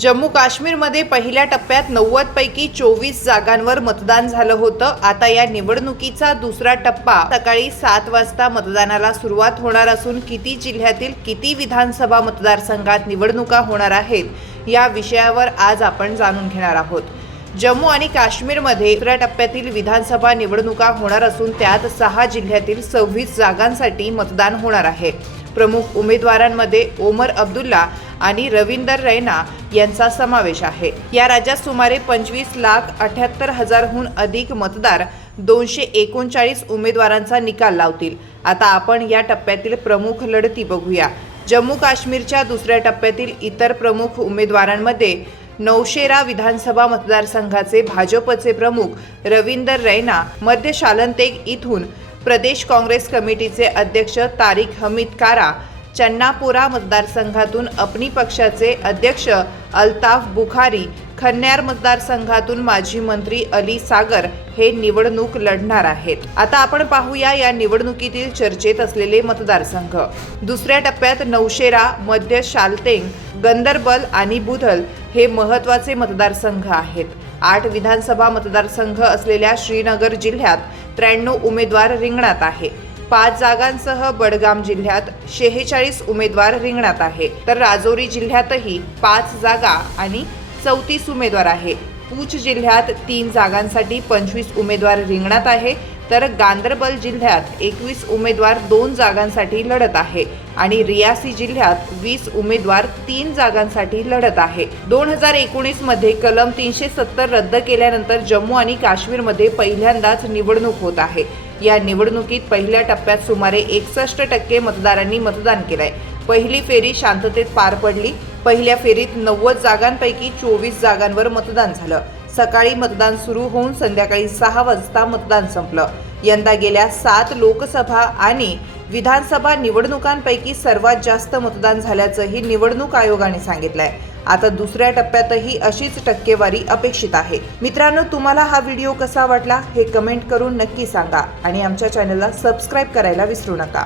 जम्मू काश्मीरमध्ये पहिल्या टप्प्यात नव्वदपैकी चोवीस जागांवर मतदान झालं होतं. आता या निवडणुकीचा दुसरा टप्पा सकाळी सात वाजता मतदानाला सुरुवात होणार असून किती जिल्ह्यातील किती विधानसभा मतदारसंघात निवडणुका होणार आहेत या विषयावर आज आपण जाणून घेणार आहोत. जम्मू आणि काश्मीरमध्ये दुसऱ्या टप्प्यातील विधानसभा निवडणुका होणार असून त्यात सहा जिल्ह्यातील सव्वीस जागांसाठी मतदान होणार आहे. प्रमुख उमेदवारांमध्ये ओमर अब्दुल्ला आणि रवींदर रैना यांचा समावेश आहे. या राज्यात सुमारे पंचवीस लाख अठ्याहत्तर हजारहून अधिक मतदार दोनशे एकोणचाळीस उमेदवारांचा निकाल लावतील. आता आपण या टप्प्यातील प्रमुख लढती बघूया. जम्मू काश्मीरच्या दुसऱ्या टप्प्यातील इतर प्रमुख उमेदवारांमध्ये नौशेरा विधानसभा मतदारसंघाचे भाजपचे प्रमुख रवींदर रैना मध्य शालंतेग इथून प्रदेश काँग्रेस कमिटीचे अध्यक्ष तारिक हमीद कारा चन्नापोरा मतदारसंघातून अपनी पक्षाचे अध्यक्ष अल्ताफ बुखारी खन्यार मतदारसंघातून माजी मंत्री अली सागर हे निवडणूक लढणार आहेत. आता आपण पाहूया या निवडणुकीतील चर्चेत असलेले मतदारसंघ. दुसऱ्या टप्प्यात नौशेरा मध्य शालतेंग गंदरबल आणि बुधल हे महत्त्वाचे मतदारसंघ आहेत. आठ विधानसभा मतदारसंघ असलेल्या श्रीनगर जिल्ह्यात त्र्याण्णव उमेदवार रिंगणात आहे पाच जागांसह बडगाम जिल्ह्यात शेहेचाळीस उमेदवार रिंगणात आहे. तर राजौरी जिल्ह्यातही पाच जागा आणि चौतीस उमेदवार आहे. पूछ जिल्ह्यात तीन जागांसाठी पंचवीस उमेदवार रिंगणात आहे. तर गांदरबल जिल्ह्यात एकवीस उमेदवार दोन जागांसाठी लढत आहे आणि रियासी जिल्ह्यात वीस उमेदवार तीन जागांसाठी लढत आहे. दोन हजार एकोणीसमध्ये कलम तीनशे सत्तर रद्द केल्यानंतर जम्मू आणि काश्मीरमध्ये पहिल्यांदाच निवडणूक होत आहे. या निवडणुकीत पहिल्या टप्प्यात सुमारे एकसष्ट टक्के मतदारांनी मतदान केलंय. पहिली फेरी शांततेत पार पडली. पहिल्या फेरीत नव्वद जागांपैकी चोवीस जागांवर मतदान झालं. सकाळी मतदान सुरू होऊन संध्याकाळी सहा वाजता मतदान संपलं. यंदा गेल्या सात लोकसभा आणि विधानसभा निवडणुकांपैकी सर्वात जास्त मतदान झाल्याचंही निवडणूक आयोगाने सांगितलंय. आता दुसऱ्या टप्प्यातही अशीच टक्केवारी अपेक्षित आहे. मित्रांनो तुम्हाला हा व्हिडिओ कसा वाटला हे कमेंट करून नक्की सांगा आणि आमच्या चॅनलला सबस्क्राईब करायला विसरू नका.